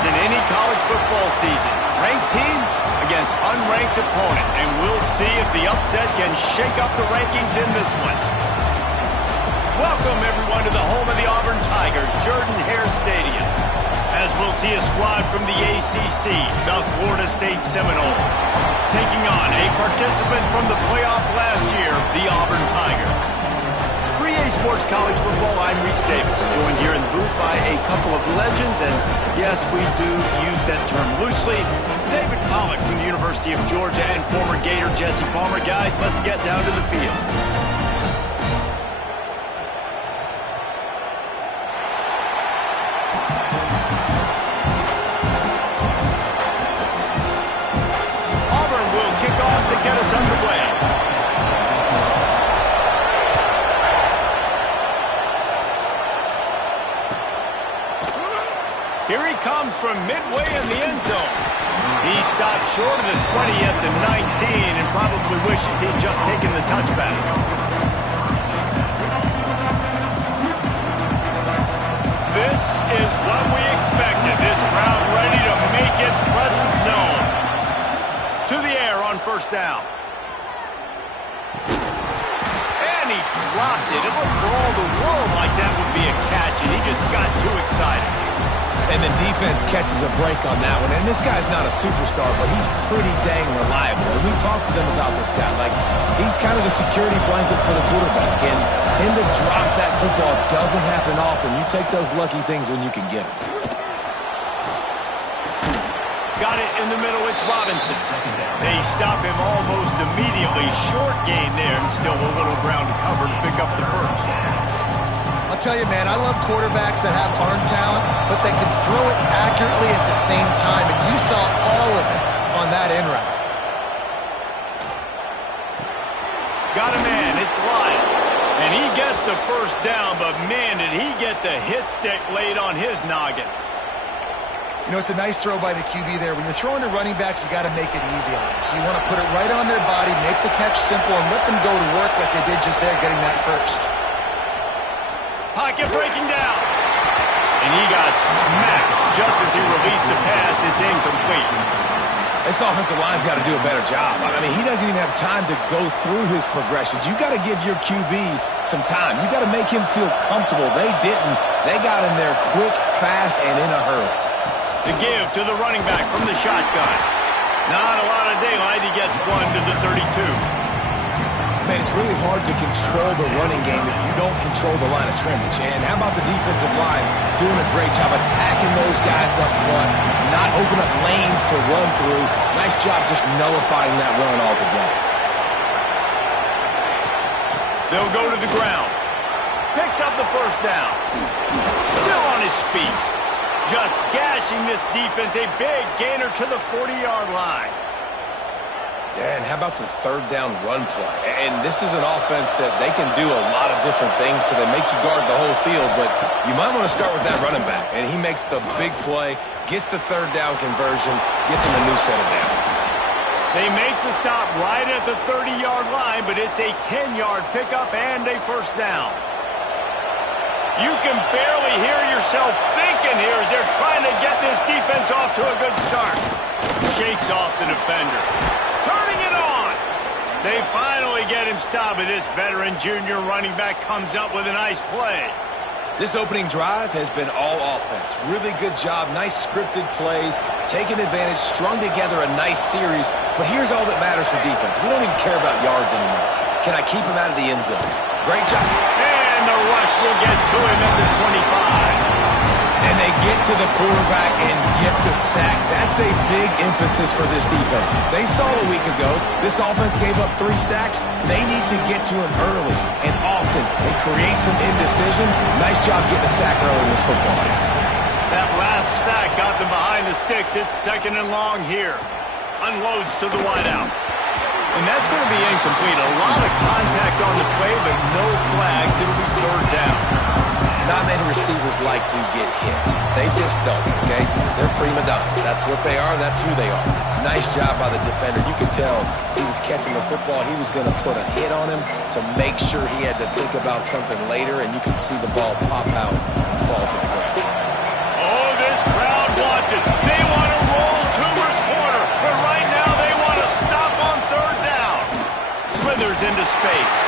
In any college football season, ranked team against unranked opponent, and we'll see if the upset can shake up the rankings in this one. Welcome everyone to the home of the Auburn Tigers, Jordan-Hare Stadium, as we'll see a squad from the ACC, the Florida State Seminoles, taking on a participant from the playoff last year, the Auburn Tigers. For EA Sports College Football, I'm Reese Davis, joined here in the booth by a couple of legends, and yes, we do use that term loosely. David Pollack from the University of Georgia and former Gator Jesse Palmer. Guys, let's get down to the field. Auburn will kick off to get us underway. Here he comes from midway in the end zone. He stopped short of the 20 at the 19 and probably wishes he'd just taken the touchback. This is what we expected. This crowd ready to make its presence known. To the air on first down. And he dropped it. It looked for all the world like that would be a catch, and he just got too excited. And the defense catches a break on that one. And this guy's not a superstar, but he's pretty dang reliable. And we talked to them about this guy. Like, he's kind of the security blanket for the quarterback. And him to drop that football doesn't happen often. You take those lucky things when you can get them. Got it in the middle. It's Robinson. They stop him almost immediately. Short gain there, and still a little ground to cover to pick up the first. I'll tell you, man, I love quarterbacks that have arm talent, but they can throw it accurately at the same time, and you saw all of it on that end route. Got a man, it's Lyle. And he gets the first down, but man, did he get the hit stick laid on his noggin. You know, it's a nice throw by the QB there. When you're throwing to running backs, you got to make it easy on them. So you want to put it right on their body, make the catch simple, and let them go to work like they did just there, getting that first. Pocket breaking down. And he got smacked just as he released the pass. It's incomplete. This offensive line's got to do a better job. I mean, he doesn't even have time to go through his progressions. You got to give your QB some time. You got to make him feel comfortable. They didn't. They got in there quick, fast, and in a hurry. The give to the running back from the shotgun. Not a lot of daylight. He gets one to the 32. Man, it's really hard to control the running game if you don't control the line of scrimmage. And how about the defensive line doing a great job attacking those guys up front, not open up lanes to run through. Nice job just nullifying that run altogether. They'll go to the ground. Picks up the first down. Still on his feet. Just gashing this defense. A big gainer to the 40-yard line. Yeah, and how about the third down run play? And this is an offense that they can do a lot of different things, so they make you guard the whole field, but you might want to start with that running back. And he makes the big play, gets the third down conversion, gets him a new set of downs. They make the stop right at the 30-yard line, but it's a 10-yard pickup and a first down. You can barely hear yourself thinking here as they're trying to get this defense off to a good start. Shakes off the defender. Turning it on. They finally get him stopped, and this veteran junior running back comes up with a nice play. This opening drive has been all offense. Really good job, nice scripted plays, taking advantage, strung together a nice series. But here's all that matters for defense. We don't even care about yards anymore. Can I keep him out of the end zone? Great job. And the rush will get to him at the 25. And they get to the quarterback and get the sack. That's a big emphasis for this defense. They saw a week ago, this offense gave up 3 sacks. They need to get to him early and often and create some indecision. Nice job getting a sack early in this football game. That last sack got them behind the sticks. It's 2nd and long here. Unloads to the wideout. And that's going to be incomplete. A lot of contact on the play, but no flags. It'll be 3rd down. Not many receivers like to get hit. They just don't, okay? They're prima donnas. That's what they are. That's who they are. Nice job by the defender. You could tell he was catching the football. He was going to put a hit on him to make sure he had to think about something later, and you could see the ball pop out and fall to the ground. Oh, this crowd wants it. They want to roll Toomer's corner, but right now they want to stop on 3rd down. Smithers into space.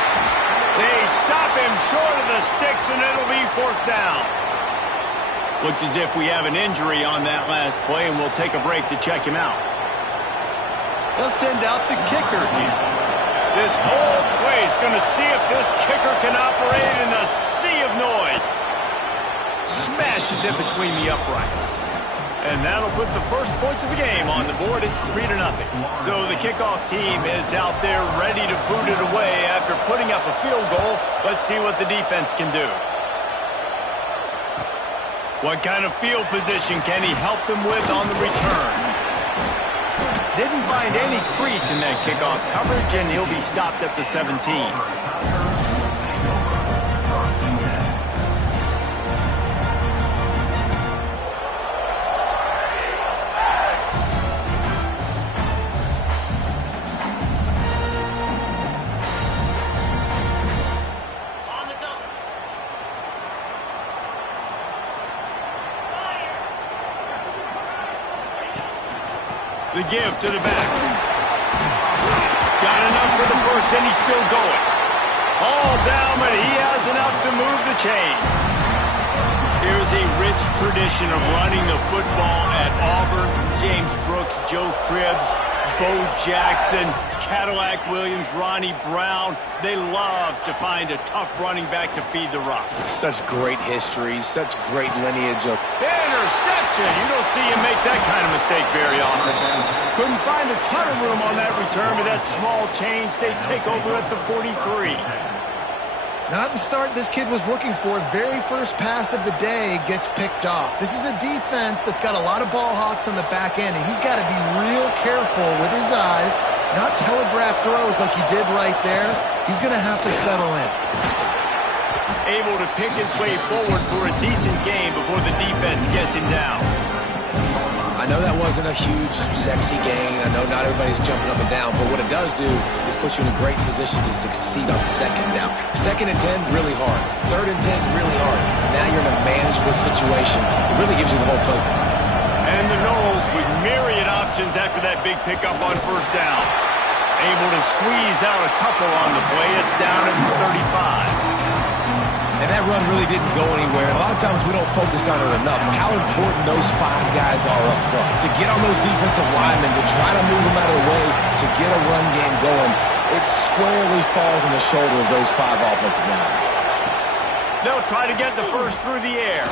They stop him short of the sticks, and it'll be 4th down. Looks as if we have an injury on that last play, and we'll take a break to check him out. They'll send out the kicker here. This whole play is going to see if this kicker can operate in the sea of noise. Smashes it between the uprights. And that'll put the first points of the game on the board. It's 3-0. So the kickoff team is out there ready to boot it away after putting up a field goal. Let's see what the defense can do. What kind of field position can he help them with on the return? Didn't find any crease in that kickoff coverage, and he'll be stopped at the 17. The give to the back. Got enough for the first, and he's still going. All down, but he has enough to move the chains. Here's a rich tradition of running the football at Auburn from James Brooks, Joe Cribbs, Bo Jackson, Cadillac Williams, Ronnie Brown. They love to find a tough running back to feed the rock. Such great history, such great lineage of... Interception! You don't see him make that kind of mistake very often. Couldn't find a ton of room on that return, but that small change, they take over at the 43. Not the start this kid was looking for. Very first pass of the day gets picked off. This is a defense that's got a lot of ball hawks on the back end, and he's got to be real careful with his eyes, not telegraph throws like he did right there. He's going to have to settle in. Able to pick his way forward for a decent game before the defense gets him down. I know that wasn't a huge, sexy gain. I know not everybody's jumping up and down, but what it does do is put you in a great position to succeed on 2nd down. 2nd and 10, really hard. 3rd and 10, really hard. Now you're in a manageable situation. It really gives you the whole playbook. And the Noles with myriad options after that big pickup on 1st down. Able to squeeze out a couple on the play. It's down at the 35. And that run really didn't go anywhere. A lot of times we don't focus on it enough. How important those 5 guys are up front. To get on those defensive linemen, to try to move them out of the way, to get a run game going, it squarely falls on the shoulder of those 5 offensive linemen. They'll try to get the first through the air.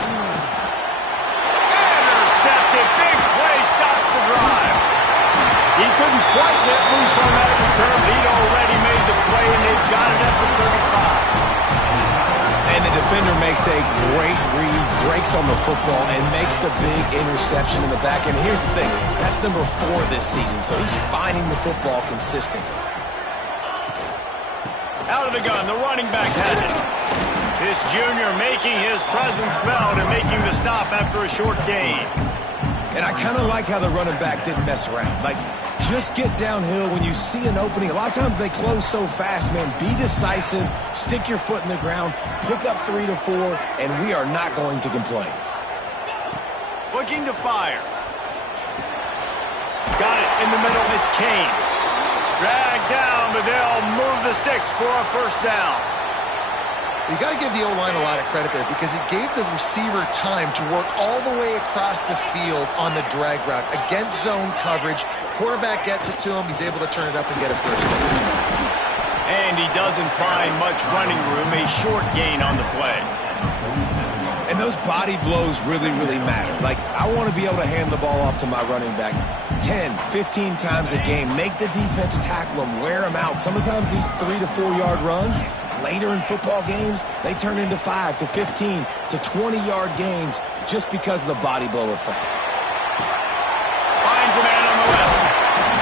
Intercepted. Big play stops the drive. He couldn't quite get loose on that return. He'd already made the play, and they've got it at the 35. And the defender makes a great read, breaks on the football, and makes the big interception in the back end. And here's the thing, that's number 4 this season, so he's finding the football consistently. Out of the gun, the running back has it. This junior making his presence felt and making the stop after a short gain. And I kind of like how the running back didn't mess around. Like, just get downhill when you see an opening. A lot of times they close so fast, man. Be decisive, stick your foot in the ground, pick up 3 to 4, and we are not going to complain. Looking to fire. Got it in the middle. It's Kane. Dragged down, but they'll move the sticks for a first down. You got to give the O-line a lot of credit there because it gave the receiver time to work all the way across the field on the drag route against zone coverage. Quarterback gets it to him. He's able to turn it up and get a first down. And he doesn't find much running room. A short gain on the play. And those body blows really, really matter. Like, I want to be able to hand the ball off to my running back 10, 15 times a game. Make the defense tackle them, wear them out. Sometimes these 3 to 4 yard runs, later in football games, they turn into 5 to 15 to 20-yard gains just because of the body blow effect. Finds a man on the left.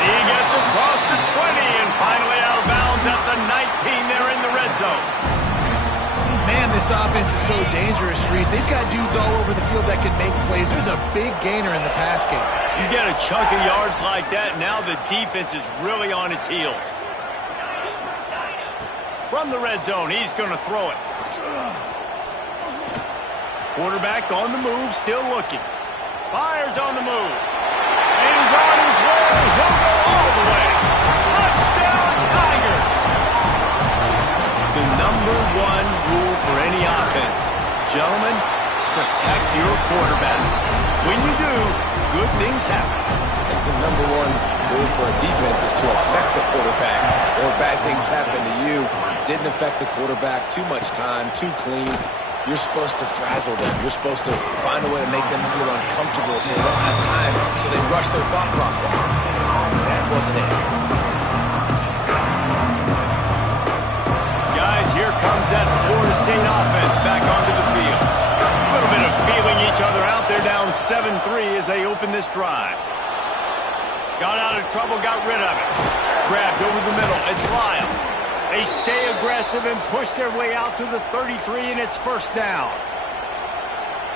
He gets across the 20 and finally out of bounds at the 19 there in the red zone. Man, this offense is so dangerous, Reese. They've got dudes all over the field that can make plays. There's a big gainer in the pass game. You get a chunk of yards like that, now the defense is really on its heels. From the red zone, he's going to throw it. Quarterback on the move, still looking. Fires on the move. And he's on his way. He'll go all the way. Touchdown, Tigers! The number one rule for any offense, gentlemen, protect your quarterback. When you do, good things happen. I think the number one rule for a defense is to affect the quarterback, or bad things happen to you. Didn't affect the quarterback, too much time, too clean. You're supposed to frazzle them. You're supposed to find a way to make them feel uncomfortable so they don't have time, so they rush their thought process. That wasn't it. Guys, here comes that Florida State offense back onto the field. A little bit of feeling each other out. They're down 7-3 as they open this drive. Got out of trouble, got rid of it. Grabbed over the middle. It's Lyle. They stay aggressive and push their way out to the 33, and it's first down.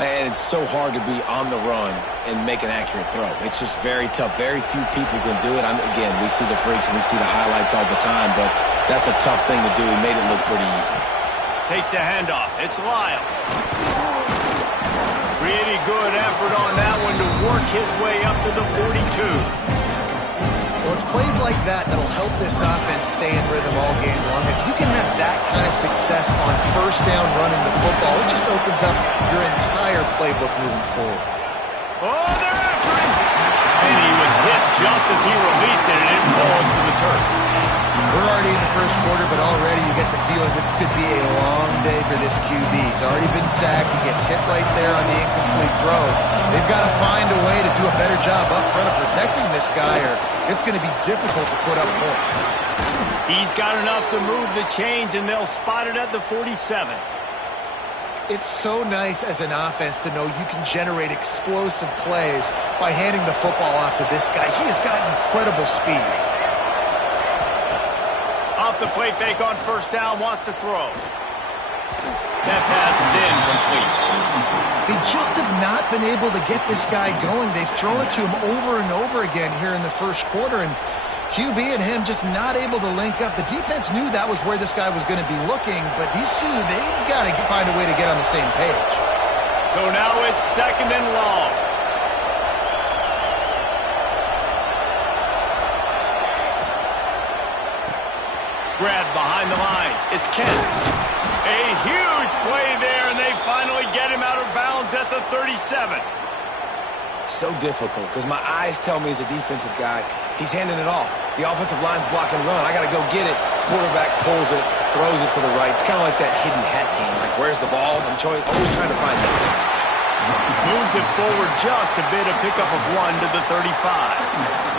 And it's so hard to be on the run and make an accurate throw. It's just very tough. Very few people can do it. Again, we see the freaks and we see the highlights all the time, but that's a tough thing to do. He made it look pretty easy. Takes the handoff. It's Lyle. Pretty good effort on that one to work his way up to the 42. Well, it's plays like that that'll help this offense stay in rhythm all game long. If you can have that kind of success on first down running the football, it just opens up your entire playbook moving forward. Oh, they're after him! And he was hit just as he released it, and it falls to the turf. We're already in the first quarter, but already you get the feeling this could be a long day for this QB. He's already been sacked. He gets hit right there on the incomplete throw. They've got to find a way to do a better job up front of protecting this guy, or it's going to be difficult to put up points. He's got enough to move the chains, and they'll spot it at the 47. It's so nice as an offense to know you can generate explosive plays by handing the football off to this guy. He has got incredible speed. Off the play fake on first down, wants to throw. That pass is incomplete. They just have not been able to get this guy going. They've thrown it to him over and over again here in the first quarter, and QB and him just not able to link up. The defense knew that was where this guy was going to be looking, but these two, they've got to find a way to get on the same page. So now it's second and long. Grab behind the line. It's Kent. A huge play there, and they finally get him out of bounds at the 37. So difficult because my eyes tell me as a defensive guy, he's handing it off. The offensive line's blocking run. I got to go get it. Quarterback pulls it, throws it to the right. It's kind of like that hidden hat game. Like, where's the ball? I'm always trying to find that. Moves it forward just a bit, a pickup of 1 to the 35.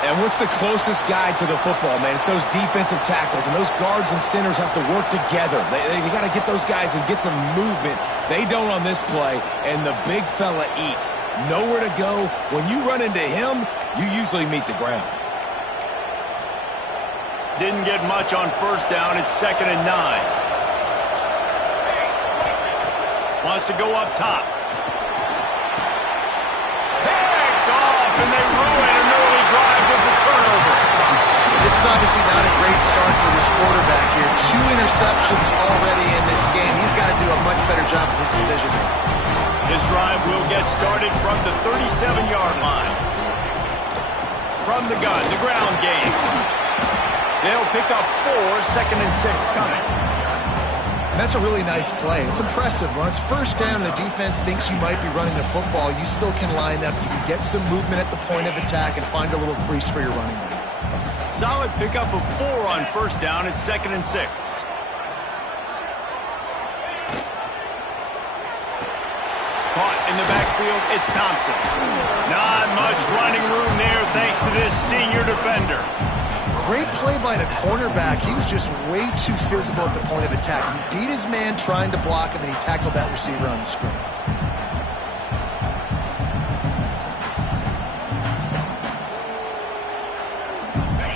And what's the closest guy to the football, man? It's those defensive tackles, and those guards and centers have to work together. They got to get those guys and get some movement. They don't on this play, and the big fella eats. Nowhere to go. When you run into him, you usually meet the ground. Didn't get much on first down. It's second and 9. Wants to go up top. Picked off, and they ruin an early drive with the obviously not a great start for this quarterback here. 2 interceptions already in this game. He's got to do a much better job with his decision making. This drive will get started from the 37-yard line. From the gun, the ground game. They'll pick up 4, 2nd and 6 coming. And that's a really nice play. It's impressive. When it's first down, the defense thinks you might be running the football. You still can line up. You can get some movement at the point of attack and find a little crease for your running back. Solid pickup of 4 on first down at 2nd and 6. Caught in the backfield, it's Thompson. Not much running room there thanks to this senior defender. Great play by the cornerback. He was just way too physical at the point of attack. He beat his man trying to block him, and he tackled that receiver on the screen.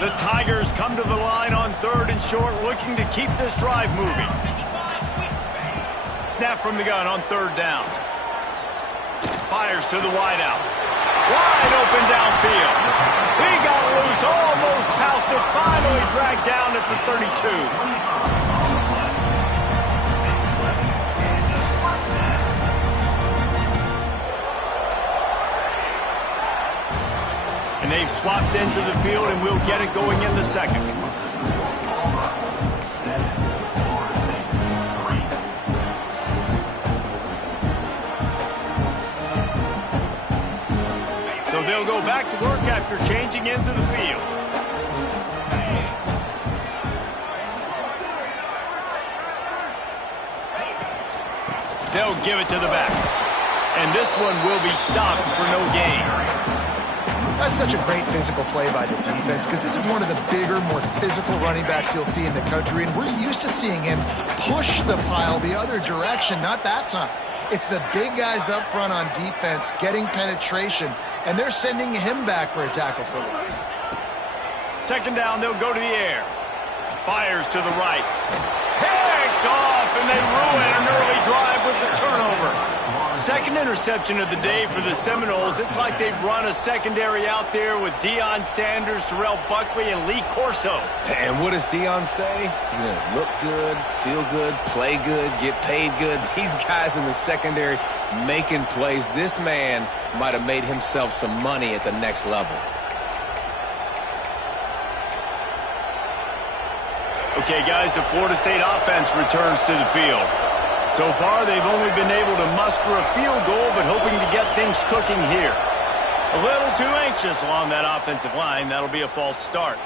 The Tigers come to the line on 3rd and short, looking to keep this drive moving. Snap from the gun on 3rd down. Fires to the wideout. Wide open downfield. He got loose, almost housed it, finally dragged down at the 32. And they've swapped into the field, and we'll get it going in the 2nd. So they'll go back to work after changing into the field. They'll give it to the back. And this one will be stopped for no gain. That's such a great physical play by the defense because this is one of the bigger, more physical running backs you'll see in the country, and we're used to seeing him push the pile the other direction, not that time. It's the big guys up front on defense getting penetration, and they're sending him back for a tackle for loss. 2nd down, they'll go to the air. Fires to the right. Picked off, and they ruin an early drive with the turnover. 2nd interception of the day for the Seminoles. It's like they've run a secondary out there with Deion Sanders, Terrell Buckley, and Lee Corso. And what does Deion say? You know, look good, feel good, play good, get paid good. These guys in the secondary making plays. This man might have made himself some money at the next level. Okay, guys, the Florida State offense returns to the field. So far, they've only been able to muster a field goal, but hoping to get things cooking here. A little too anxious along that offensive line. That'll be a false start.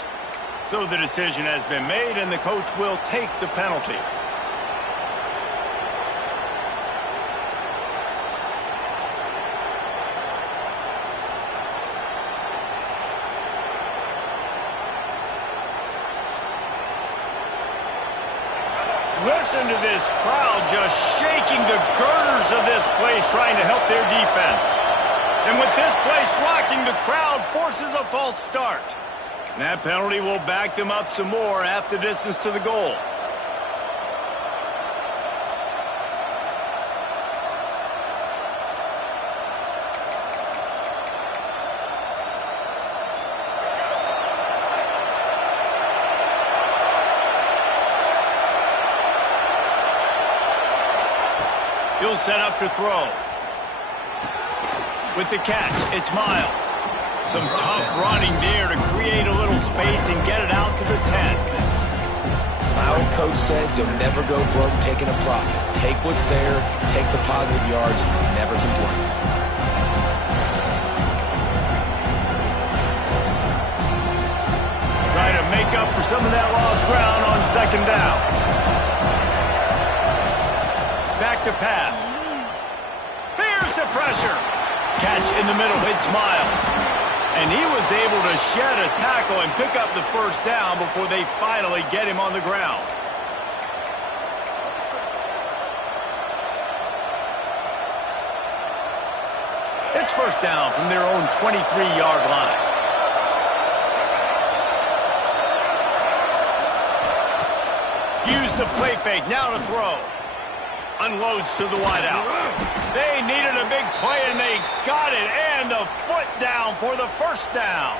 So the decision has been made, and the coach will take the penalty. Listen to this crowd just shaking the girders of this place trying to help their defense. And with this place rocking, the crowd forces a false start. And that penalty will back them up some more, half the distance to the goal. He'll set up to throw. With the catch, it's Miles. Some tough running there to create a little space and get it out to the 10. My old coach said you'll never go broke taking a profit. Take what's there, take the positive yards, and never complain. Trying to make up for some of that lost ground on 2nd down. Back to pass. Here's the pressure. Catch in the middle. It's Miles. And he was able to shed a tackle and pick up the first down before they finally get him on the ground. It's first down from their own 23-yard line. Use the play fake. Now to throw. Unloads to the wideout. They needed a big play, and they got it. And the foot down for the first down.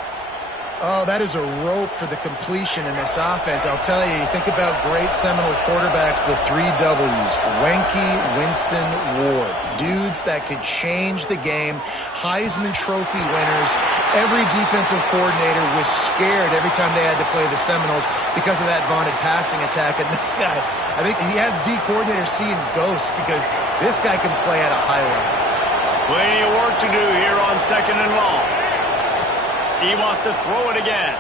Oh, that is a rope for the completion in this offense. I'll tell you, you think about great Seminole quarterbacks, the 3 W's, Wenke, Winston, Ward. Dudes that could change the game, Heisman Trophy winners. Every defensive coordinator was scared every time they had to play the Seminoles because of that vaunted passing attack. And this guy, I think he has D coordinators seeing ghosts because this guy can play at a high level. Plenty of work to do here on 2nd and long. He wants to throw it again.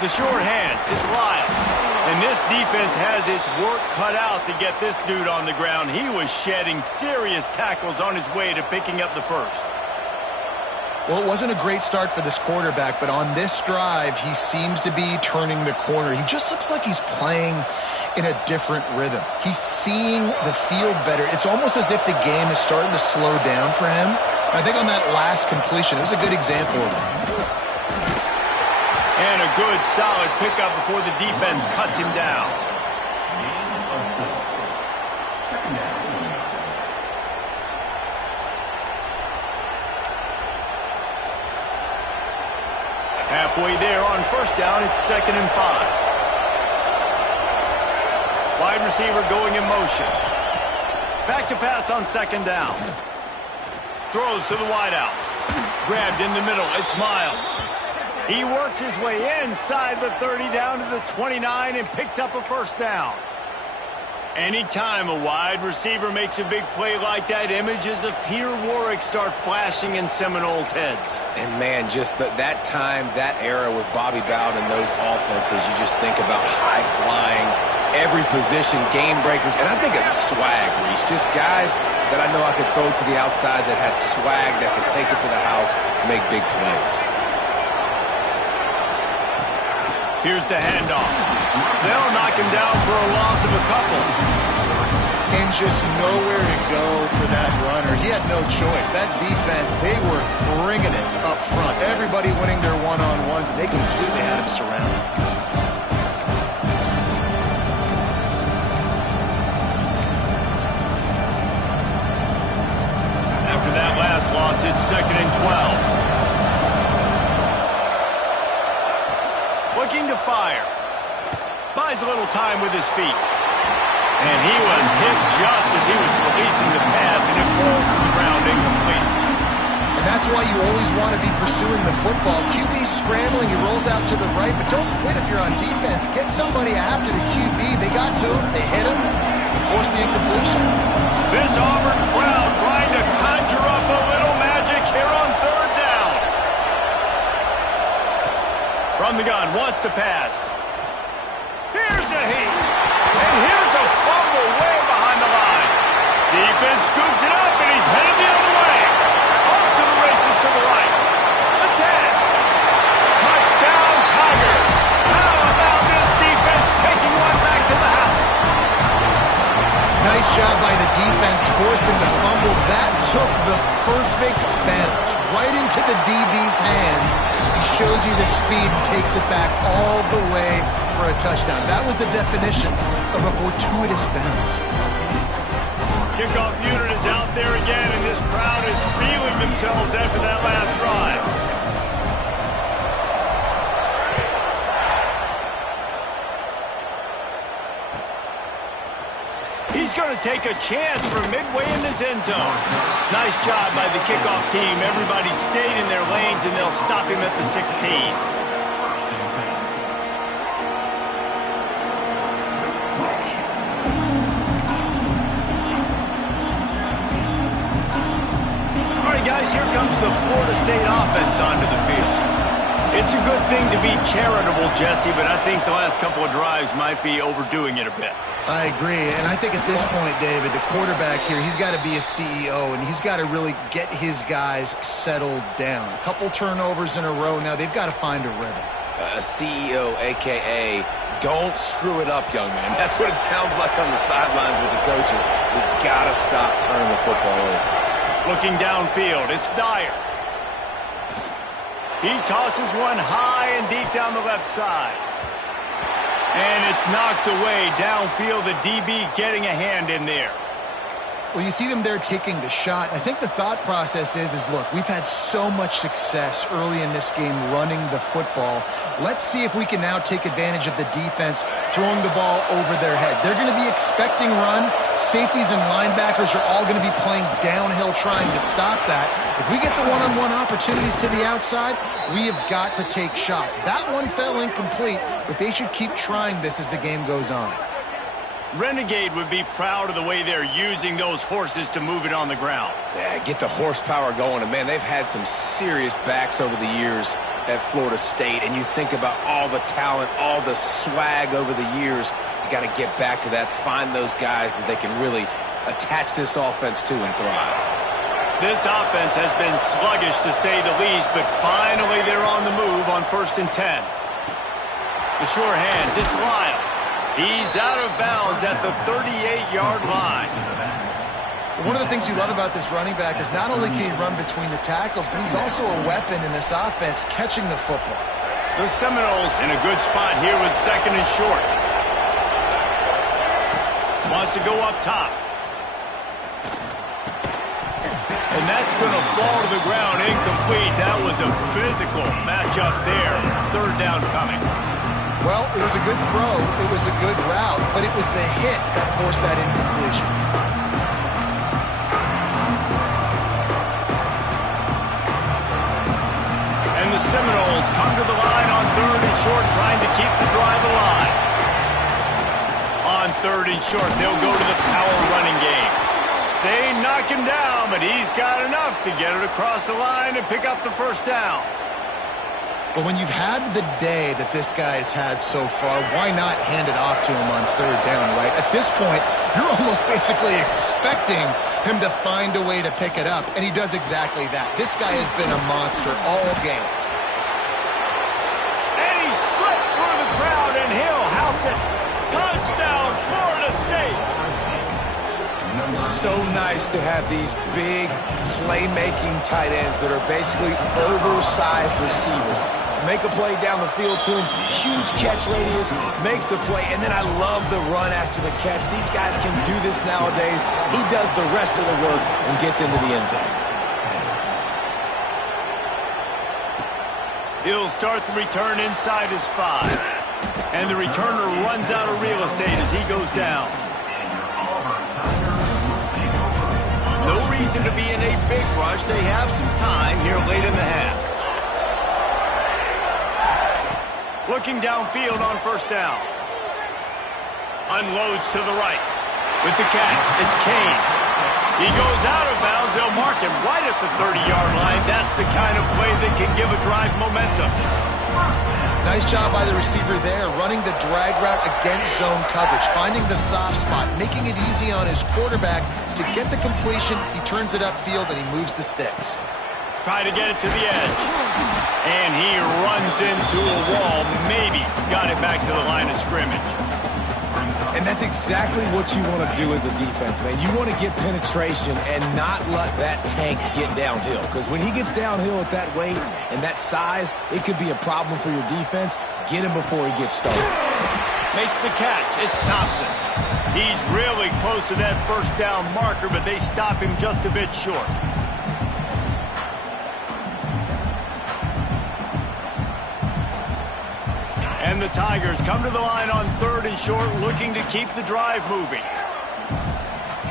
The short hands, it's Lyle. And this defense has its work cut out to get this dude on the ground. He was shedding serious tackles on his way to picking up the first. Well, it wasn't a great start for this quarterback, but on this drive, he seems to be turning the corner. He just looks like he's playing in a different rhythm. He's seeing the field better. It's almost as if the game is starting to slow down for him. I think on that last completion, it was a good example of it. And a good, solid pickup before the defense cuts him down. Halfway there on 1st down, it's 2nd and 5. Wide receiver going in motion. Back to pass on 2nd down. Throws to the wideout. Grabbed in the middle. It's Miles. He works his way inside the 30 down to the 29 and picks up a 1st down. Anytime a wide receiver makes a big play like that, images of Peter Warrick start flashing in Seminoles' heads. And, man, just that time, that era with Bobby Bowden and those offenses, you just think about high-flying, every position, game breakers, and I think of swag, Reese. Just guys that I know I could throw to the outside that had swag, that could take it to the house, make big plays. Here's the handoff. They'll knock him down for a loss of a couple. And just nowhere to go for that runner. He had no choice. That defense, they were bringing it up front. Everybody winning their one-on-ones, and they completely had him surrounded. After that last loss, it's 2nd and 12. Looking to fire. Buys a little time with his feet. And he was hit just as he was releasing the pass, and it falls to the ground incomplete. And that's why you always want to be pursuing the football. QB scrambling, he rolls out to the right, but don't quit if you're on defense. Get somebody after the QB. They got to him, they hit him, and forced the incompletion. This Auburn crowd trying to conjure up a little magic here on 3rd down. From the gun, wants to pass. Here's a heat. And here's a fumble way behind the line. Defense scoops it up, and he's headed the other way. Off to the races to the right. The 10. Touchdown, Tiger. How about this defense taking one back to the house? Nice job by the defense forcing the fumble. That took the perfect bounce right into the DB's hands. He shows you the speed and takes it back all the way for a touchdown. That was the definition of a fortuitous bounce. Kickoff unit is out there again, and this crowd is feeling themselves after that last drive. He's going to take a chance from midway in his end zone. Nice job by the kickoff team. Everybody stayed in their lanes, and they'll stop him at the 16. Guys, here comes the Florida State offense onto the field. It's a good thing to be charitable, Jesse, but I think the last couple of drives might be overdoing it a bit. I agree, and I think at this point, David, the quarterback here, he's got to be a CEO, and he's got to really get his guys settled down. A couple turnovers in a row now. They've got to find a rhythm. A CEO, a.k.a. don't screw it up, young man. That's what it sounds like on the sidelines with the coaches. We've got to stop turning the football over. Looking downfield, it's Dyer. He tosses one high and deep down the left side. And it's knocked away downfield, the DB getting a hand in there. Well, you see them there taking the shot. I think the thought process is look, we've had so much success early in this game running the football. Let's see if we can now take advantage of the defense throwing the ball over their head. They're going to be expecting run. Safeties and linebackers are all going to be playing downhill trying to stop that. If we get the one-on-one opportunities to the outside, we have got to take shots. That one fell incomplete, but they should keep trying this as the game goes on. Renegade would be proud of the way they're using those horses to move it on the ground. Yeah, get the horsepower going. And, man, they've had some serious backs over the years at Florida State. And you think about all the talent, all the swag over the years. You got to get back to that, find those guys that they can really attach this offense to and thrive. This offense has been sluggish, to say the least, but finally they're on the move on 1st and 10. The sure hands, it's Lyle. He's out of bounds at the 38-yard line. One of the things you love about this running back is not only can he run between the tackles, but he's also a weapon in this offense catching the football. The Seminoles in a good spot here with 2nd and short. Wants to go up top. And that's going to fall to the ground incomplete. That was a physical matchup there. 3rd down coming. Well, it was a good throw, it was a good route, but it was the hit that forced that incompletion. And the Seminoles come to the line on 3rd and short, trying to keep the drive alive. On 3rd and short, they'll go to the power running game. They knock him down, but he's got enough to get it across the line and pick up the 1st down. But when you've had the day that this guy has had so far, why not hand it off to him on 3rd down, right? At this point, you're almost basically expecting him to find a way to pick it up, and he does exactly that. This guy has been a monster all game. And he slipped through the crowd, and he'll house it. Touchdown, Florida State! It's so nice to have these big playmaking tight ends that are basically oversized receivers. Make a play down the field to him, huge catch radius, makes the play, and then I love the run after the catch. These guys can do this nowadays. He does the rest of the work and gets into the end zone. He'll start the return inside his 5. And the returner runs out of real estate as he goes down. No reason to be in a big rush. They have some time here late in the half. Looking downfield on 1st down. Unloads to the right. With the catch, it's Kane. He goes out of bounds. They'll mark him right at the 30-yard line. That's the kind of play that can give a drive momentum. Nice job by the receiver there, running the drag route against zone coverage, finding the soft spot, making it easy on his quarterback to get the completion. He turns it upfield, and he moves the sticks. Try to get it to the edge. And he runs into a wall. Maybe got it back to the line of scrimmage. And that's exactly what you want to do as a defense, man. You want to get penetration and not let that tank get downhill. Because when he gets downhill at that weight and that size, it could be a problem for your defense. Get him before he gets started. Makes the catch. It's Thompson. He's really close to that 1st down marker, but they stop him just a bit short. And the Tigers come to the line on 3rd and short, looking to keep the drive moving.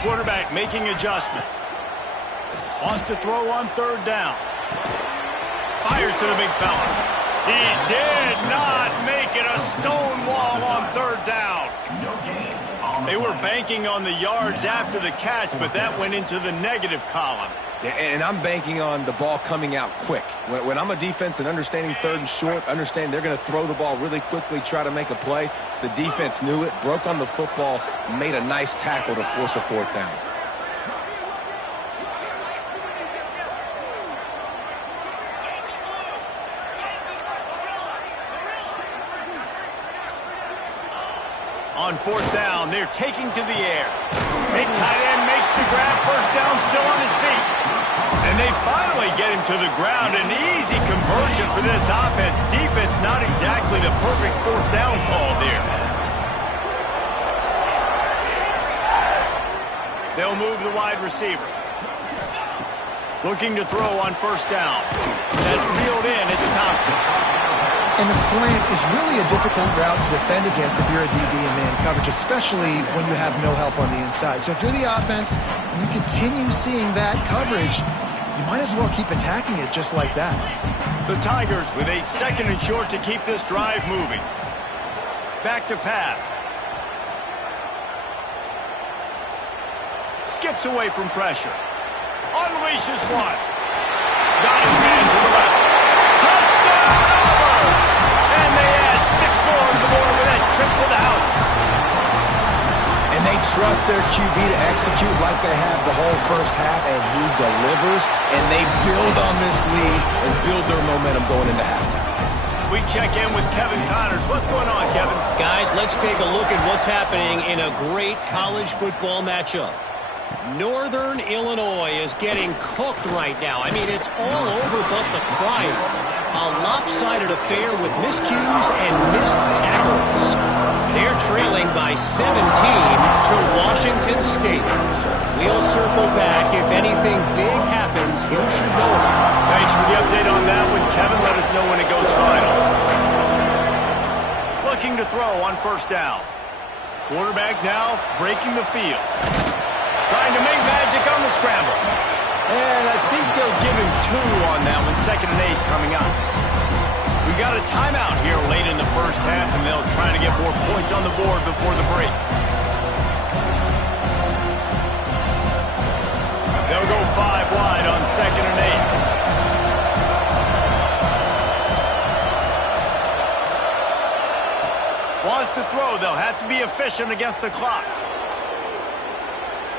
Quarterback making adjustments. Wants to throw on 3rd down. Fires to the big fella. He did not make it. A stone wall on 3rd down. They were banking on the yards after the catch, but that went into the negative column. And I'm banking on the ball coming out quick. When I'm a defense and understanding 3rd and short, understand they're going to throw the ball really quickly, try to make a play. The defense knew it, broke on the football, made a nice tackle to force a 4th down. On 4th down, they're taking to the air. A tight end makes the grab. 1st down, still on his feet. And they finally get him to the ground. An easy conversion for this offense. Defense not exactly the perfect 4th down call there. They'll move the wide receiver. Looking to throw on first down. That's reeled in. It's Thompson. And the slant is really a difficult route to defend against if you're a DB in man coverage, especially when you have no help on the inside. So if you're the offense and you continue seeing that coverage, you might as well keep attacking it just like that. The Tigers with a 2nd and short to keep this drive moving. Back to pass. Skips away from pressure. Unleashes one. Got his man to the left. Touchdown, Auburn! And they add 6 more to the board with that trip to the house. And they trust their QB to execute like they have the whole first half, and he delivers, and they build on this lead and build their momentum going into halftime. We check in with Kevin Connors. What's going on, Kevin? Guys, let's take a look at what's happening in a great college football matchup. Northern Illinois is getting cooked right now. I mean, it's all over but the crying. A lopsided affair with miscues and missed tackles. They're trailing by 17 to Washington State. We'll circle back. If anything big happens, you should know it. Thanks for the update on that one, Kevin. Let us know when it goes final. Looking to throw on first down. Quarterback now breaking the field. Trying to make magic on the scramble. And I think they'll give him 2 on that one. 2nd and 8 coming up. We got a timeout here late in the first half, and they'll try to get more points on the board before the break. They'll go 5 wide on 2nd and 8. Wants to throw. They'll have to be efficient against the clock.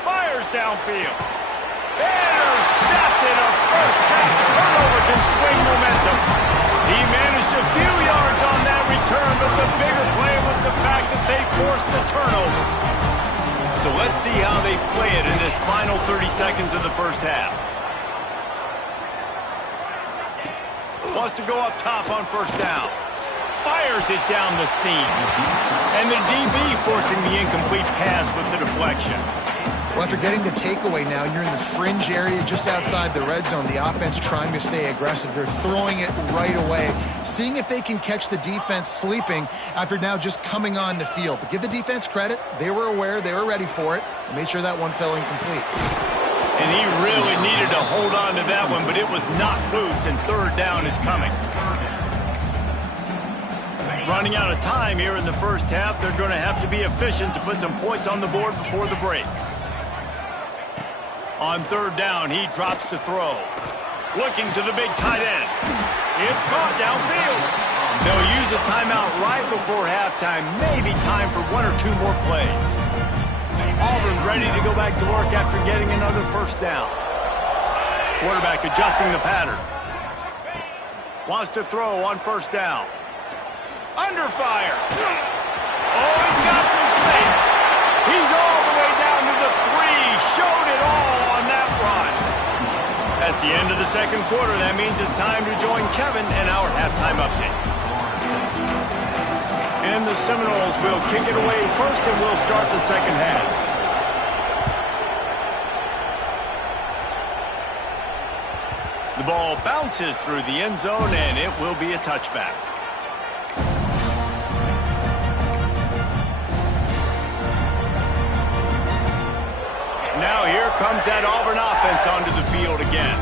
Fires downfield. Intercepted. A first half turnover can swing momentum. He managed a few yards on that return, but the bigger play was the fact that they forced the turnover. So let's see how they play it in this final 30 seconds of the first half. Wants to go up top on first down. Fires it down the seam. And the DB forcing the incomplete pass with the deflection. Well, after getting the takeaway now, you're in the fringe area just outside the red zone. The offense trying to stay aggressive. They're throwing it right away, seeing if they can catch the defense sleeping after now just coming on the field. But give the defense credit. They were aware. They were ready for it. And made sure that one fell incomplete. And he really needed to hold on to that one, but it was not loose, and 3rd down is coming. Running out of time here in the first half. They're going to have to be efficient to put some points on the board before the break. On 3rd down, he drops to throw. Looking to the big tight end. It's caught downfield. They'll use a timeout right before halftime. Maybe time for 1 or 2 more plays. Auburn ready to go back to work after getting another first down. Quarterback adjusting the pattern. Wants to throw on first down. Under fire. Oh, he's got some space. He's all the way down to the 3. Showed it all on that run. That's the end of the 2nd quarter. That means it's time to join Kevin in our halftime update. And the Seminoles will kick it away first, and we'll start the 2nd half. The ball bounces through the end zone, and it will be a touchback. Now here comes that Auburn offense onto the field again.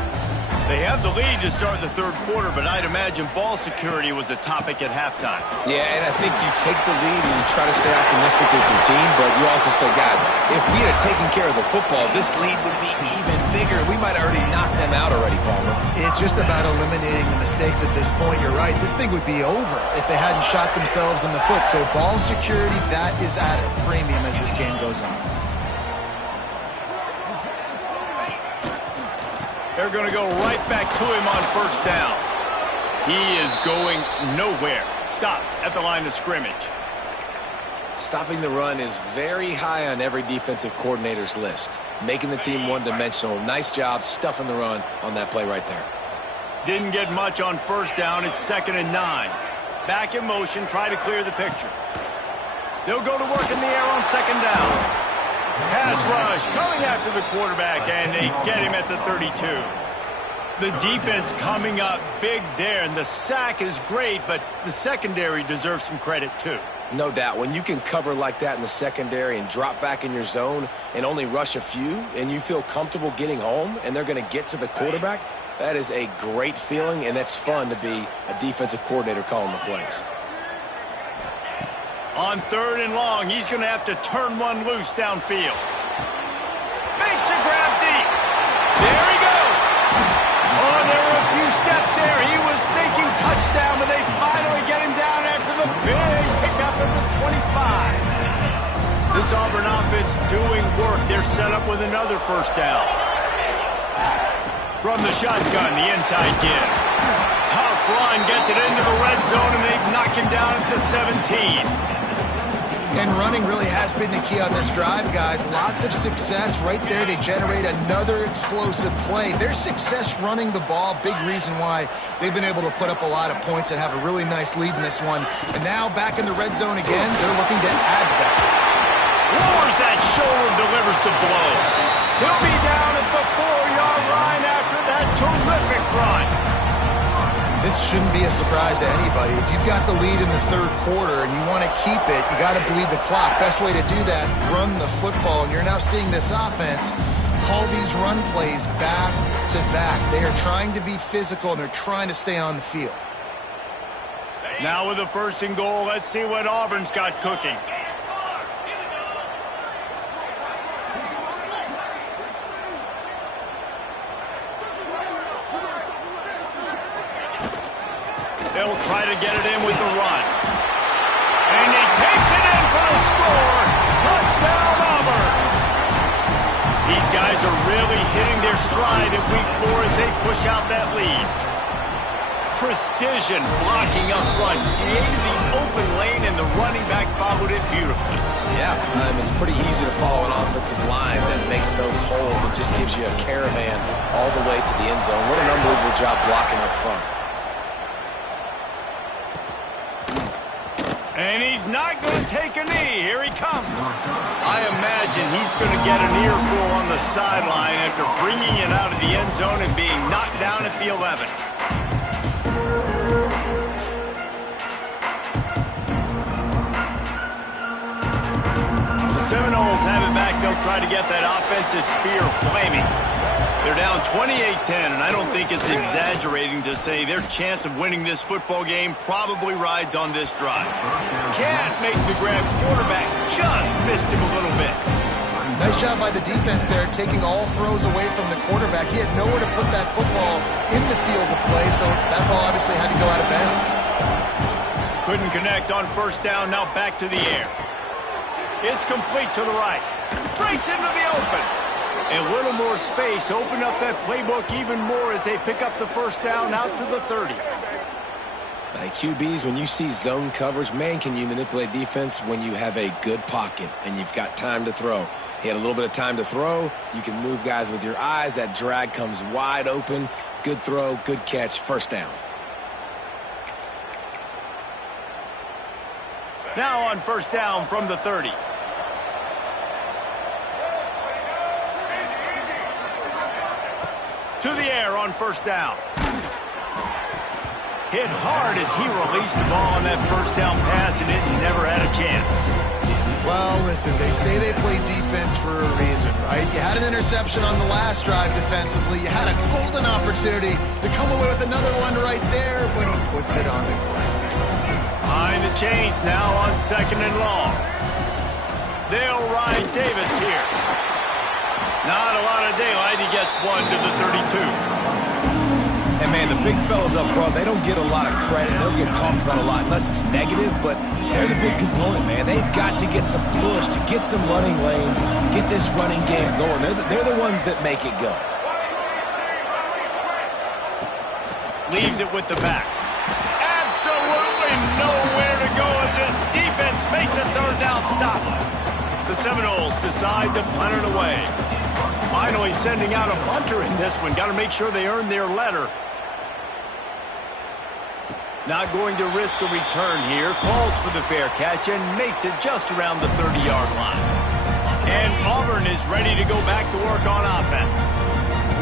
They have the lead to start the 3rd quarter, but I'd imagine ball security was a topic at halftime. Yeah, and I think you take the lead and you try to stay optimistic with your team, but you also say, guys, if we had taken care of the football, this lead would be even bigger. We might have already knocked them out already, Palmer. It's just about eliminating the mistakes at this point. You're right. This thing would be over if they hadn't shot themselves in the foot. So ball security, that is at a premium as this game goes on. They're going to go right back to him on first down. He is going nowhere. Stop at the line of scrimmage. Stopping the run is very high on every defensive coordinator's list. Making the team one-dimensional. Nice job stuffing the run on that play right there. Didn't get much on first down. It's 2nd and 9. Back in motion. Try to clear the picture. They'll go to work in the air on 2nd down. Pass rush coming after the quarterback, and they get him at the 32. The defense coming up big there, and the sack is great, but the secondary deserves some credit too. No doubt. When you can cover like that in the secondary and drop back in your zone and only rush a few, and you feel comfortable getting home, and they're going to get to the quarterback, that is a great feeling, and that's fun to be a defensive coordinator calling the plays. On 3rd and long, he's going to have to turn one loose downfield. Makes the grab deep. There he goes. Oh, there were a few steps there. He was thinking touchdown, but they finally get him down after the big pickup at the 25. This Auburn offense doing work. They're set up with another first down. From the shotgun, the inside give. Tough run, gets it into the red zone, and they knock him down at the 17. And running really has been the key on this drive, guys. Lots of success right there. They generate another explosive play. Their success running the ball, big reason why they've been able to put up a lot of points and have a really nice lead in this one. And now back in the red zone again, they're looking to add to that. Lowers that shoulder, delivers the blow. He'll be down at the 4-yard line after that terrific run. This shouldn't be a surprise to anybody. If you've got the lead in the 3rd quarter and you want to keep it, you got to bleed the clock. Best way to do that, run the football. And you're now seeing this offense call these run plays back to back. They are trying to be physical, and they're trying to stay on the field. Now with the 1st and goal, let's see what Auburn's got cooking. They'll try to get it in with the run. And he takes it in for the score. Touchdown, Auburn. These guys are really hitting their stride in week 4 as they push out that lead. Precision blocking up front. Created the open lane, and the running back followed it beautifully. Yeah, it's pretty easy to follow an offensive line that makes those holes and just gives you a caravan all the way to the end zone. What an unbelievable job blocking up front. And he's not going to take a knee. Here he comes. I imagine he's going to get an earful on the sideline after bringing it out of the end zone and being knocked down at the 11. The Seminoles have it back. They'll try to get that offensive spear flaming. They're down 28-10, and I don't think it's exaggerating to say their chance of winning this football game probably rides on this drive. Can't make the grab. Quarterback just missed him a little bit. Nice job by the defense there, taking all throws away from the quarterback. He had nowhere to put that football in the field to play, so that ball obviously had to go out of bounds. Couldn't connect on 1st down, now back to the air. It's complete to the right. Breaks into the open. A little more space, open up that playbook even more as they pick up the 1st down out to the 30. QBs, when you see zone coverage, man, can you manipulate defense when you have a good pocket and you've got time to throw. He had a little bit of time to throw. You can move guys with your eyes. That drag comes wide open. Good throw, good catch, 1st down. Now on 1st down from the 30. To the air on 1st down. Hit hard as he released the ball on that 1st down pass, and it never had a chance. Well, listen, they say they play defense for a reason, right? You had an interception on the last drive defensively. You had a golden opportunity to come away with another one right there, but he puts it on the ground. Behind the chains now on 2nd and long. They'll ride Davis here. Not a lot of daylight. He gets one to the 32. And, man, the big fellas up front, they don't get a lot of credit. They'll get talked about a lot unless it's negative, but they're the big component, man. They've got to get some push to get some running lanes, get this running game going. They're the ones that make it go. Leaves it with the back. Absolutely nowhere to go as his defense makes a 3rd down stop. The Seminoles decide to punt it away. Finally sending out a punter in this one. Got to make sure they earn their letter. Not going to risk a return here. Calls for the fair catch and makes it just around the 30-yard line. And Auburn is ready to go back to work on offense.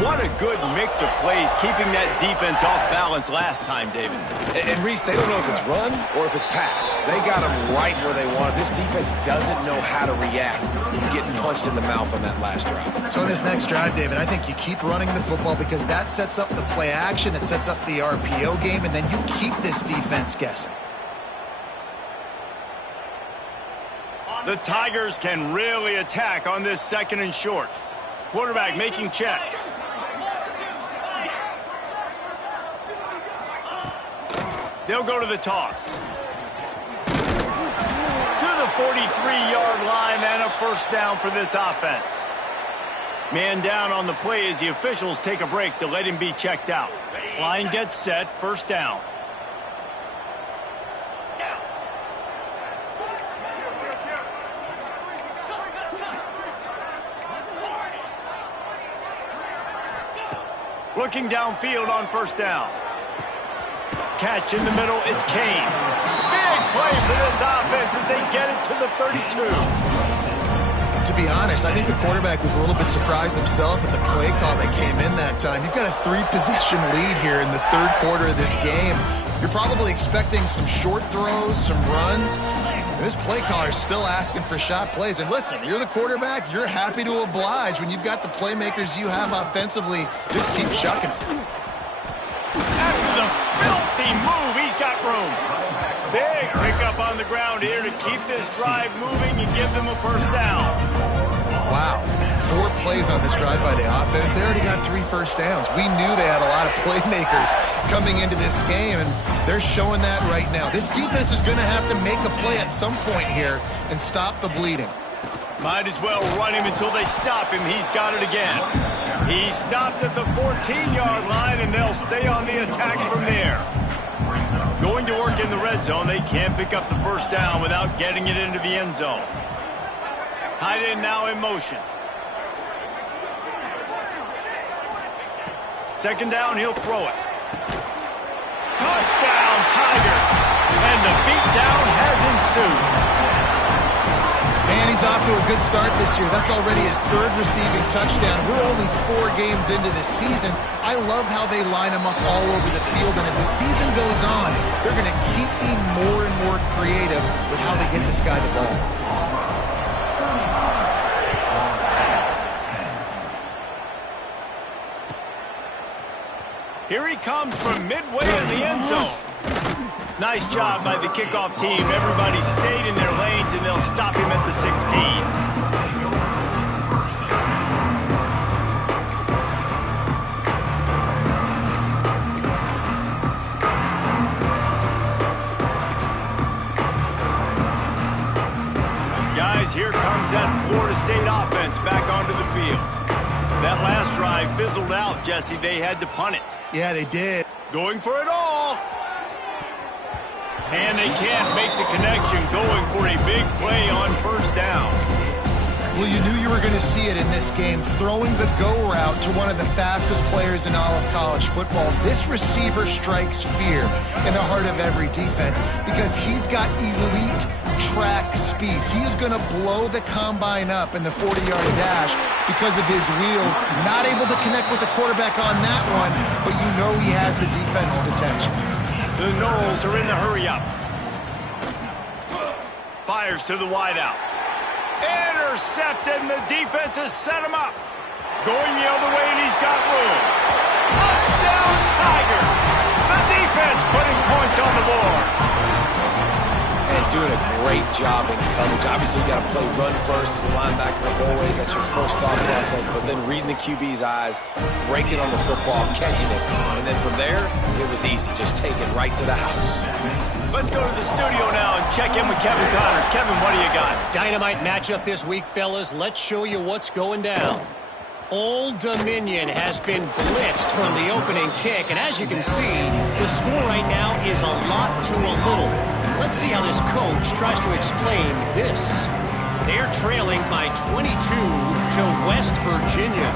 What a good mix of plays, keeping that defense off balance last time, David. And Reese, they don't know if it's run or if it's pass. They got them right where they want it. This defense doesn't know how to react when getting punched in the mouth on that last drive. So in this next drive, David, I think you keep running the football because that sets up the play action, it sets up the RPO game, and then you keep this defense guessing. The Tigers can really attack on this 2nd and short. Quarterback making checks. They'll go to the toss. To the 43-yard line and a first down for this offense. Man down on the play as the officials take a break to let him be checked out. Line gets set, first down. Looking downfield on first down. Catch in the middle, it's Kane. Big play for this offense as they get it to the 32. To be honest, I think the quarterback was a little bit surprised himself with the play call that came in that time. You've got a 3-possession lead here in the 3rd quarter of this game. You're probably expecting some short throws, some runs. And this play caller is still asking for shot plays. And listen, you're the quarterback. You're happy to oblige when you've got the playmakers you have offensively. Just keep chucking them. After the filthy move, he's got room. Big pickup on the ground here to keep this drive moving and give them a first down. Wow. 4 plays on this drive by the offense. They already got 3 first downs. We knew they had a lot of playmakers coming into this game, and they're showing that right now. This defense is going to have to make a play at some point here and stop the bleeding. Might as well run him until they stop him. He's got it again. He stopped at the 14-yard line, and they'll stay on the attack from there. Going to work in the red zone, they can't pick up the first down without getting it into the end zone. Tight end now in motion. 2nd down, he'll throw it. Touchdown, Tigers! And the beatdown has ensued. And he's off to a good start this year. That's already his 3rd receiving touchdown. We're only 4 games into this season. I love how they line him up all over the field. And as the season goes on, they're going to keep being more and more creative with how they get this guy the ball. Here he comes from midway in the end zone. Nice job by the kickoff team. Everybody stayed in their lanes, and they'll stop him at the 16. Guys, here comes that Florida State offense back onto the field. That last drive fizzled out, Jesse. They had to punt it. Yeah, they did. Going for it all. And they can't make the connection, going for a big play on first down. Well, you knew you were going to see it in this game, throwing the go route to one of the fastest players in all of college football. This receiver strikes fear in the heart of every defense because he's got elite track speed. He's going to blow the combine up in the 40-yard dash because of his wheels. Not able to connect with the quarterback on that one, but you know he has the defense's attention. The Noles are in the hurry-up. Fires to the wideout. Intercepted, and the defense has set him up. Going the other way, and he's got room. Touchdown, Tiger! The defense putting points on the board. And doing a great job in coverage. Obviously, you got to play run first as a linebacker, always. That's your first thought process. But then reading the QB's eyes, breaking on the football, catching it. And then from there, it was easy. Just take it right to the house. Let's go to the studio now and check in with Kevin Connors. Kevin, what do you got? Dynamite matchup this week, fellas. Let's show you what's going down. Old Dominion has been blitzed from the opening kick, and as you can see, the score right now is a lot to a little. Let's see how this coach tries to explain this. They're trailing by 22 to West Virginia.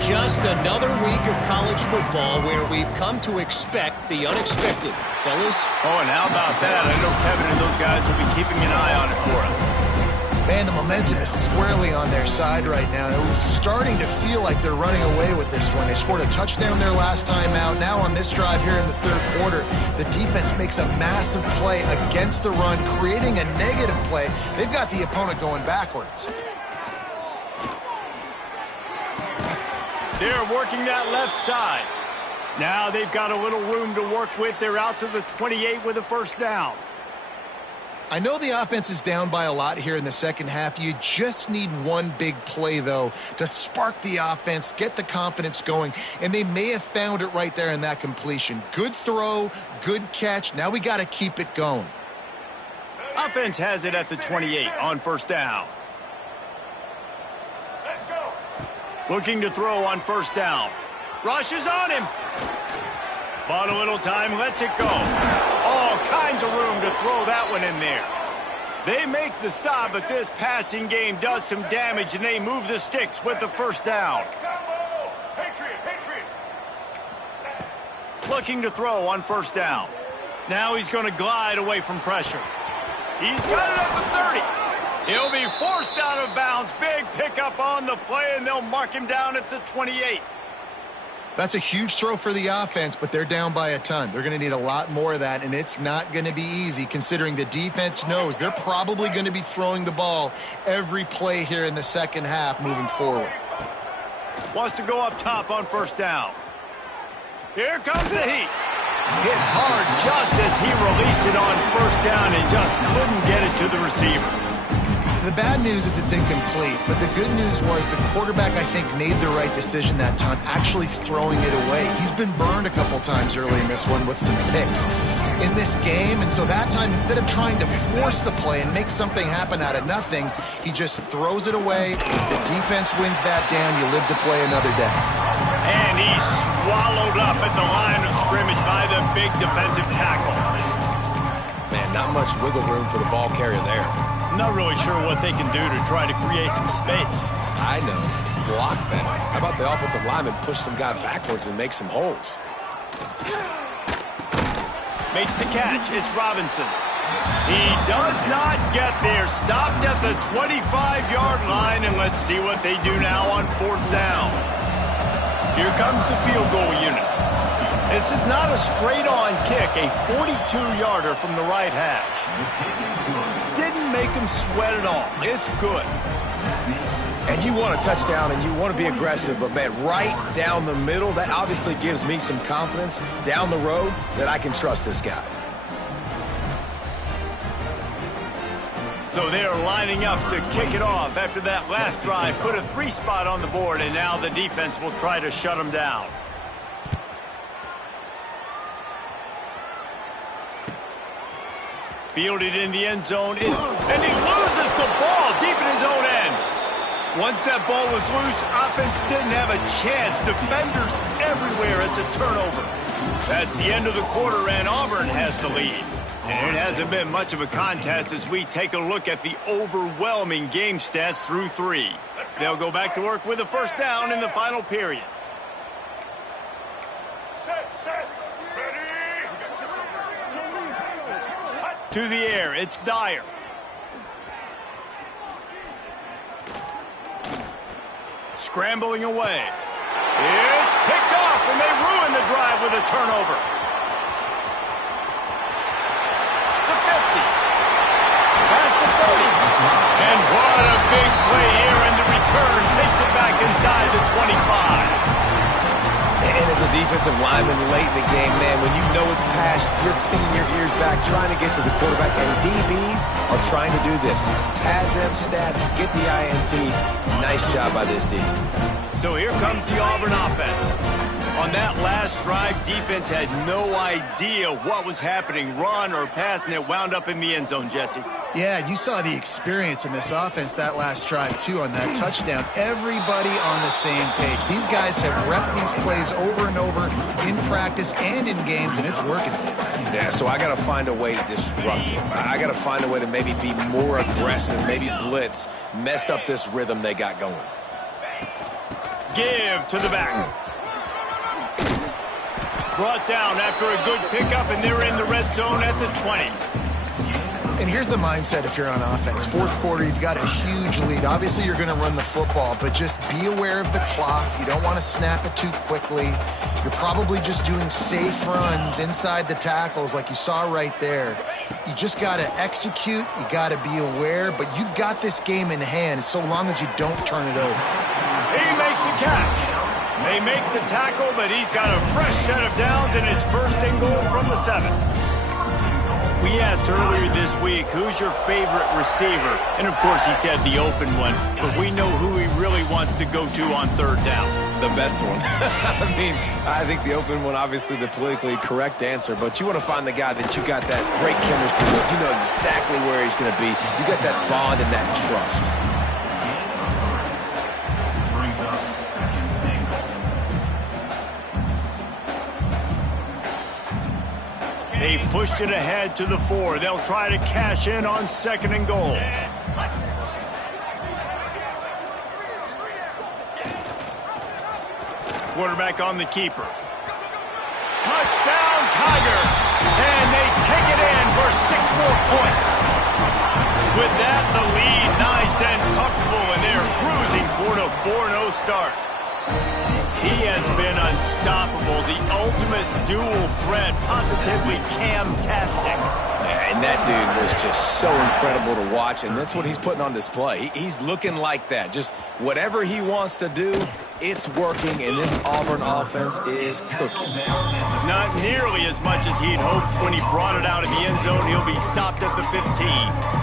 Just another week of college football where we've come to expect the unexpected. Fellas? Oh, and how about that? I know Kevin and those guys will be keeping an eye on it for us. Man, the momentum is squarely on their side right now. It was starting to feel like they're running away with this one. They scored a touchdown their last time out. Now on this drive here in the third quarter, the defense makes a massive play against the run, creating a negative play. They've got the opponent going backwards. They're working that left side. Now they've got a little room to work with. They're out to the 28 with a first down. I know the offense is down by a lot here in the second half. You just need one big play, though, to spark the offense, get the confidence going, and they may have found it right there in that completion. Good throw, good catch. Now we got to keep it going. Offense has it at the 28 on first down. Let's go. Looking to throw on first down. Rushes on him. Bought a little time, lets it go. All kinds of room to throw that one in there. They make the stop, but this passing game does some damage, and they move the sticks with the first down. Looking to throw on first down. Now he's going to glide away from pressure. He's got it at the 30. He'll be forced out of bounds. Big pickup on the play, and they'll mark him down at the 28. That's a huge throw for the offense, but they're down by a ton. They're going to need a lot more of that, and it's not going to be easy considering the defense knows they're probably going to be throwing the ball every play here in the second half moving forward. Wants to go up top on first down. Here comes the heat. Hit hard just as he released it on first down and just couldn't get it to the receiver. The bad news is it's incomplete, but the good news was the quarterback, I think, made the right decision that time, actually throwing it away. He's been burned a couple times early in this one with some picks in this game, and so that time, instead of trying to force the play and make something happen out of nothing, he just throws it away. The defense wins that down. You live to play another day. And he's swallowed up at the line of scrimmage by the big defensive tackle. Man, not much wiggle room for the ball carrier there. Not really sure what they can do to try to create some space. I know. Block that. How about the offensive lineman push some guy backwards and make some holes? Makes the catch. It's Robinson. He does not get there. Stopped at the 25-yard line, and let's see what they do now on fourth down. Here comes the field goal unit. This is not a straight-on kick, a 42-yarder from the right hash. Didn't make him sweat at all. It's good. And you want a touchdown and you want to be aggressive, but man, right down the middle, that obviously gives me some confidence down the road that I can trust this guy. So they're lining up to kick it off after that last drive. Put a 3-spot on the board, and now the defense will try to shut them down. Fielded in the end zone, and he loses the ball deep in his own end. Once that ball was loose, offense didn't have a chance. Defenders everywhere. It's a turnover. That's the end of the quarter, and Auburn has the lead. And it hasn't been much of a contest as we take a look at the overwhelming game stats through 3. They'll go back to work with a first down in the final period. Set, ready. To the air, it's Dyer. Scrambling away. It's picked off, and they ruin the drive with a turnover. The 50. Past the 30. And what a big play here, and the return takes it back inside the 25. And as a defensive lineman late in the game, man, when you know it's passed, you're pinning your ears back, trying to get to the quarterback, and DBs are trying to do this. Pad them stats, get the INT. Nice job by this D. So here comes the Auburn offense. On that last drive, defense had no idea what was happening, run or pass, and it wound up in the end zone, Jesse. Yeah, you saw the experience in this offense that last drive, too, on that touchdown. Everybody on the same page. These guys have repped these plays over and over in practice and in games, and it's working. Yeah, so I got to find a way to disrupt it. I got to find a way to maybe be more aggressive, maybe blitz, mess up this rhythm they got going. Give to the back. Brought down after a good pickup, and they're in the red zone at the 20. And here's the mindset if you're on offense. Fourth quarter, you've got a huge lead. Obviously, you're going to run the football, but just be aware of the clock. You don't want to snap it too quickly. You're probably just doing safe runs inside the tackles like you saw right there. You just got to execute. You got to be aware, but you've got this game in hand so long as you don't turn it over. He makes the catch. They make the tackle, but he's got a fresh set of downs, and it's first and goal from the 7. We asked earlier this week, who's your favorite receiver? And, of course, he said the open one. But we know who he really wants to go to on third down. The best one. I mean, I think the open one, obviously the politically correct answer, but you want to find the guy that you got that great chemistry with. You know exactly where he's going to be. You got that bond and that trust. They've pushed it ahead to the 4. They'll try to cash in on second and goal. Quarterback on the keeper. Touchdown, Tiger! And they take it in for 6 more points. With that, the lead nice and comfortable, and they're cruising toward a 4-0 start. He has been unstoppable, the ultimate dual threat, positively Cam-tastic. Yeah, and that dude was just so incredible to watch, and that's what he's putting on display. He's looking like that. Just whatever he wants to do, it's working, and this Auburn offense is cooking. Not nearly as much as he'd hoped when he brought it out of the end zone. He'll be stopped at the 15.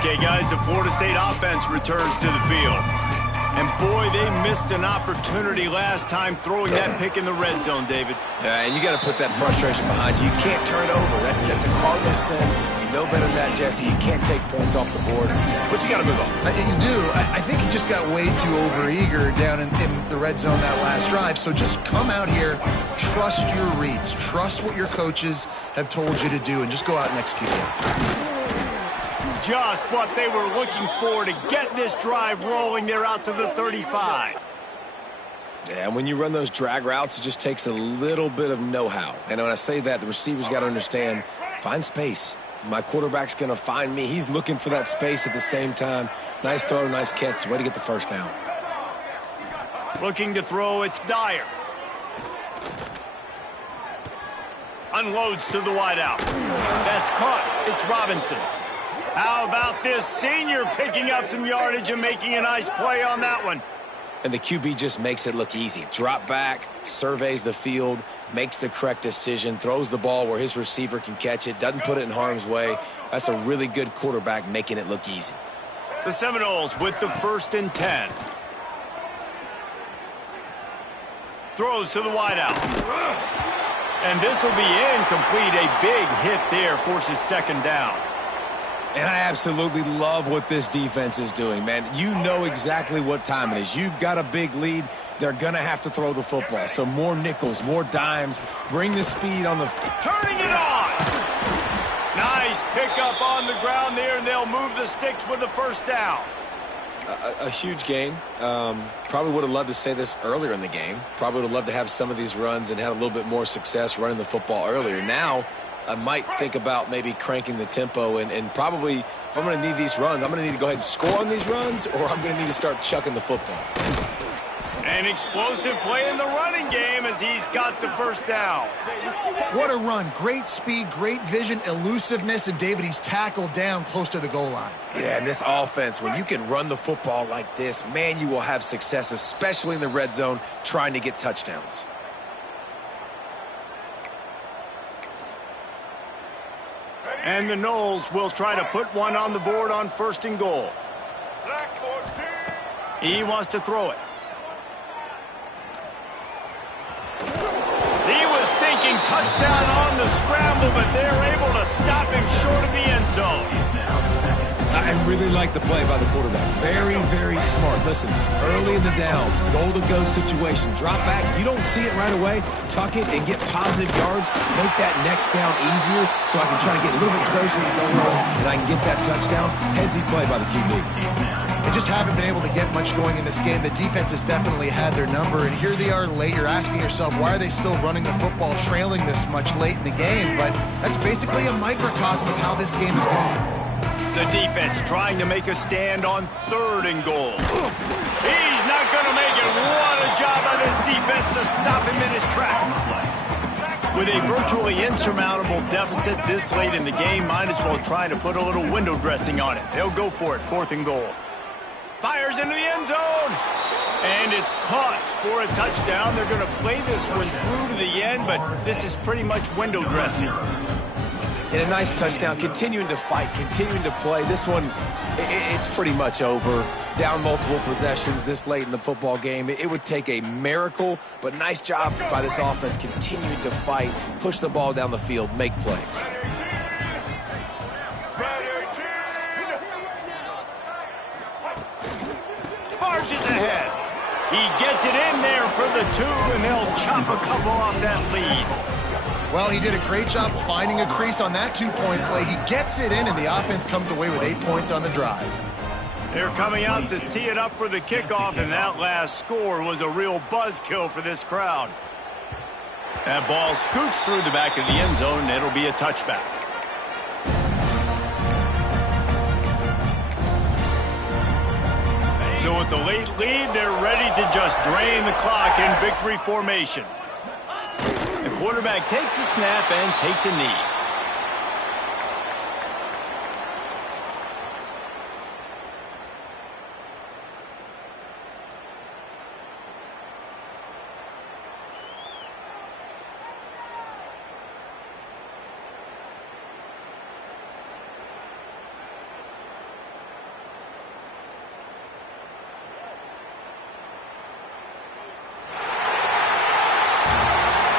Okay, guys, the Florida State offense returns to the field. And, boy, they missed an opportunity last time throwing that pick in the red zone, David. Yeah, and you got to put that frustration behind you. You can't turn it over. That's a cardinal sin. You know better than that, Jesse. You can't take points off the board, but you got to move on. You do. I think he just got way too overeager down in the red zone that last drive. So just come out here, trust your reads, trust what your coaches have told you to do, and just go out and execute it. Just what they were looking for to get this drive rolling. They're out to the 35. Yeah, when you run those drag routes, it just takes a little bit of know-how. And when I say that, the receivers got to understand, find space. My quarterback's going to find me. He's looking for that space at the same time. Nice throw, nice catch. Way to get the first down. Looking to throw, it's Dyer. Unloads to the wideout. That's caught. It's Robinson. How about this senior picking up some yardage and making a nice play on that one? And the QB just makes it look easy. Drop back, surveys the field, makes the correct decision, throws the ball where his receiver can catch it, doesn't put it in harm's way. That's a really good quarterback making it look easy. The Seminoles with the 1st and 10. Throws to the wideout. And this will be incomplete. A big hit there forces second down. And I absolutely love what this defense is doing, man. You know exactly what time it is. You've got a big lead. They're going to have to throw the football. So more nickels, more dimes. Bring the speed on the... Turning it on! Nice pickup on the ground there, and they'll move the sticks with the first down. A huge gain. Probably would have loved to say this earlier in the game. Probably would have loved to have some of these runs and had a little bit more success running the football earlier. Now, I might think about maybe cranking the tempo and probably, if I'm going to need these runs, I'm going to need to go ahead and score on these runs, or I'm going to need to start chucking the football. An explosive play in the running game as he's got the first down. What a run. Great speed, great vision, elusiveness, and David, he's tackled down close to the goal line. Yeah, and this offense, when you can run the football like this, man, you will have success, especially in the red zone, trying to get touchdowns. And the Noles will try to put one on the board on 1st and goal. He wants to throw it. He was thinking touchdown on the scramble, but they're able to stop him short of the end zone. I really like the play by the quarterback. Very, very smart. Listen, early in the downs, goal-to-go situation. Drop back. You don't see it right away. Tuck it and get positive yards. Make that next down easier so I can try to get a little bit closer to the goal line and I can get that touchdown. Headsy play by the QB. They just haven't been able to get much going in this game. The defense has definitely had their number, and here they are late. You're asking yourself, why are they still running the football trailing this much late in the game? But that's basically a microcosm of how this game has gone. The defense trying to make a stand on 3rd and goal. He's not going to make it. What a job by this defense to stop him in his tracks. With a virtually insurmountable deficit this late in the game, might as well try to put a little window dressing on it. They'll go for it, 4th and goal. Fires into the end zone. And it's caught for a touchdown. They're going to play this one through to the end, but this is pretty much window dressing. And a nice touchdown, continuing to fight, continuing to play. This one, it's pretty much over. Down multiple possessions this late in the football game. It would take a miracle, but nice job by this offense continuing to fight, push the ball down the field, make plays. Marches ahead. He gets it in there for the 2, and they'll chop a couple off that lead. Well, he did a great job finding a crease on that 2-point play. He gets it in, and the offense comes away with 8 points on the drive. They're coming out to tee it up for the kickoff, and that last score was a real buzzkill for this crowd. That ball scoots through the back of the end zone, and it'll be a touchback. So with the late lead, they're ready to just drain the clock in victory formation. The quarterback takes a snap and takes a knee.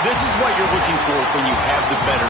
This is what you're looking for when you have the better